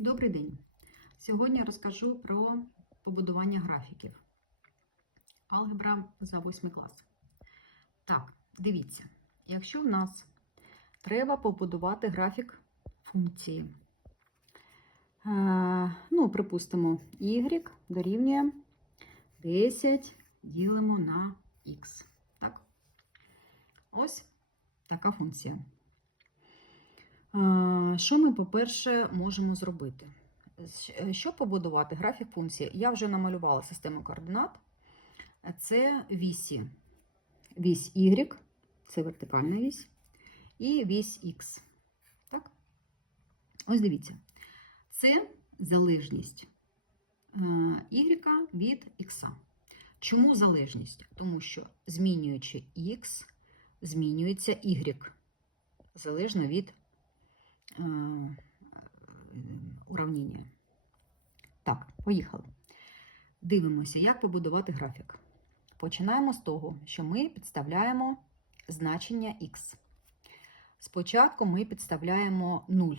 Добрий день! Сьогодні розкажу про побудування графіків. Алгебра за 8 клас. Так, дивіться, якщо в нас треба побудувати графік функції, е, ну, припустимо, y дорівнює 10 ділимо на х. Так? Ось така функція. Е, Що ми, по-перше, можемо зробити? Щ- Щоб побудувати графік функції, я вже намалювала систему координат. Це вісі. Вісь Y, це вертикальна вісь, і вісь X. Так? Ось дивіться. Це залежність е, Y від X. Чому залежність? Тому що змінюючи X, змінюється Y. Залежно від е, уравнення. Так, поїхали. Дивимося, як побудувати графік. Починаємо з того, що ми підставляємо значення х. Спочатку ми підставляємо 0.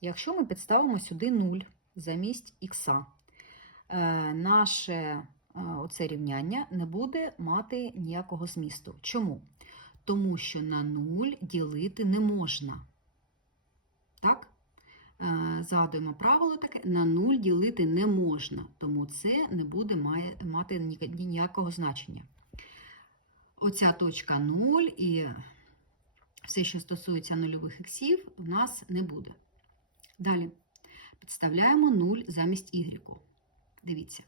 Якщо ми підставимо сюди 0 замість х, е, наше е, оце рівняння не буде мати ніякого змісту. Чому? Тому що на 0 ділити не можна. Так? Е, Згадуємо правило таке: на 0 ділити не можна, тому це не буде мати ніякого значення. Оця точка 0 і все, що стосується нульових іксів, у нас не буде. Далі підставляємо 0 замість y. Дивіться,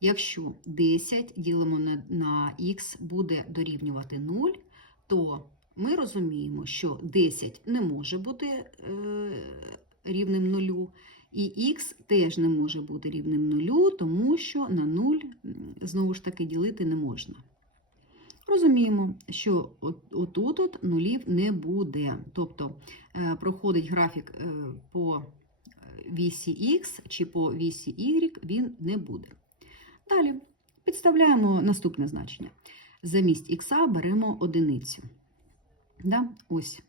якщо 10 ділимо на х буде дорівнювати 0, то ми розуміємо, що 10 не може бути е, рівним нулю, і х теж не може бути рівним нулю, тому що на 0 знову ж таки ділити не можна. Розуміємо, що отут от нулів не буде. Тобто е, проходить графік е, по вісі х чи по вісі y, він не буде. Далі підставляємо наступне значення. Замість х беремо одиницю. Да? Ось.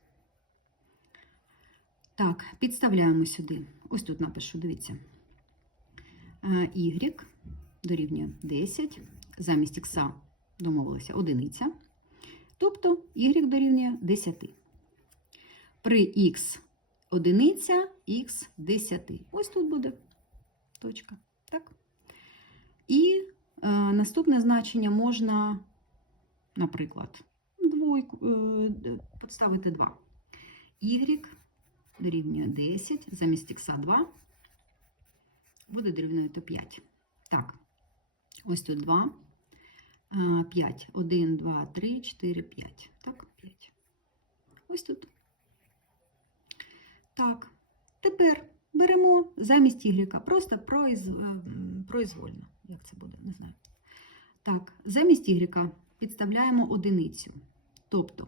Так, підставляємо сюди. Ось тут напишу, дивіться. Y дорівнює 10. Замість х домовилася одиниця. Тобто y дорівнює 10. При х одиниця, х 10. Ось тут буде точка. Так? І е, наступне значення можна, наприклад, двойку, е, підставити 2. Y дорівнює 10, замість х 2 буде дорівнювати 5. Так, ось тут 2, 5, 1, 2, 3, 4, 5. Так, 5. Ось тут. Так, тепер беремо замість y, просто произ, е, произвольно. Як це буде, не знаю. Так, замість y підставляємо одиницю. Тобто,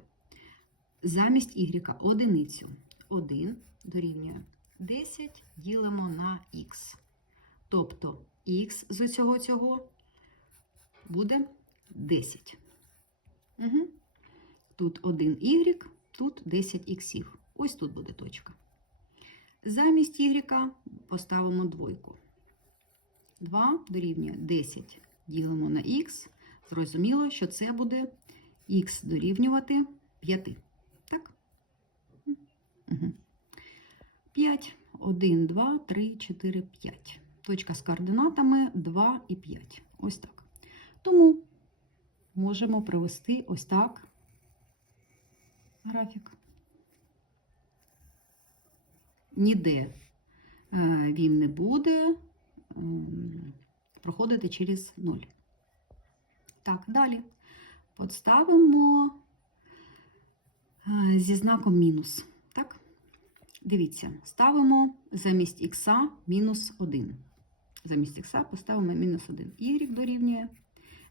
замість y одиницю. 1 дорівнює 10 ділимо на х. Тобто х з усього цього буде 10. Угу. Тут 1 y, тут 10 іксів. Ось тут буде точка. Замість y поставимо двойку. 2 дорівнює 10 ділимо на х. Зрозуміло, що це буде х дорівнювати 5. Так? Угу. 5, 1, 2, 3, 4, 5. Точка з координатами 2 і 5. Ось так. Тому можемо привести ось так графік. Ніде е, він не буде ем, проходити через 0. Так, далі поставимо е, зі знаком мінус. Так? Дивіться, ставимо замість х мінус 1. Замість х поставимо мінус 1. Y дорівнює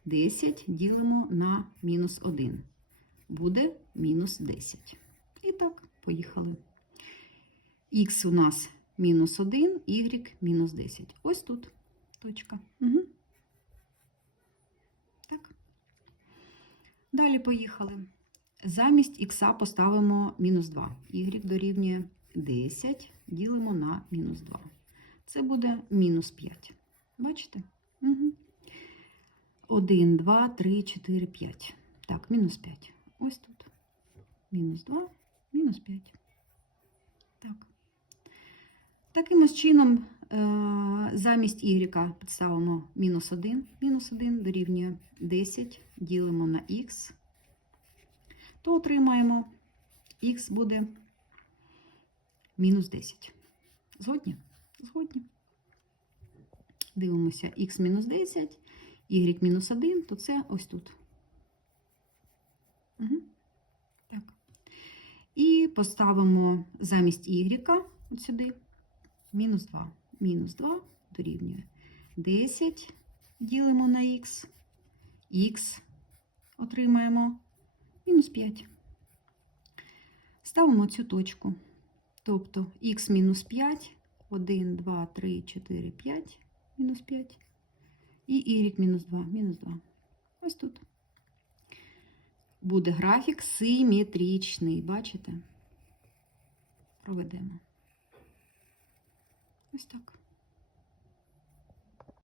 10 ділимо на мінус 1. Буде мінус 10. І так, поїхали. Х у нас мінус 1, y мінус 10. Ось тут точка. Угу. Так. Далі поїхали. Замість х поставимо мінус 2. Y дорівнює 10, ділимо на мінус 2. Це буде мінус 5. Бачите? Угу. 1, 2, 3, 4, 5. Так, мінус 5. Ось тут. Мінус 2, мінус 5. Так. Таким чином, е, замість y підставимо мінус 1. Мінус 1 дорівнює 10, ділимо на х, то отримаємо х буде мінус 10. Згодні? Згодні. Дивимося х мінус 10, y мінус 1, то це ось тут. Угу. Так. І поставимо замість y от сюди мінус 2. Мінус 2 дорівнює 10, ділимо на х, х отримаємо мінус 5. Ставимо цю точку. Тобто х мінус 5, 1, 2, 3, 4, 5, мінус 5. І y мінус 2, мінус 2. Ось тут. Буде графік симетричний, бачите? Проведемо. Ось так.